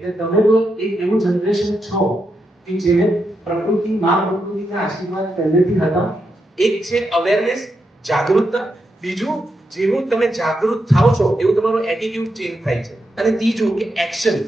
એટલે તમે તો એક એવું જનરેશન છો કે જેને પ્રકૃતિ માં પ્રકૃતિના આશીર્વાદ પહેલેથી હતા. એક છે અવેરનેસ, જાગૃતતા. બીજું, જેવું તમે જાગૃત થાઓ છો એવું તમારો એટીટ્યુડ ચેન્જ થાય છે. અને ત્રીજું કે એક્શન.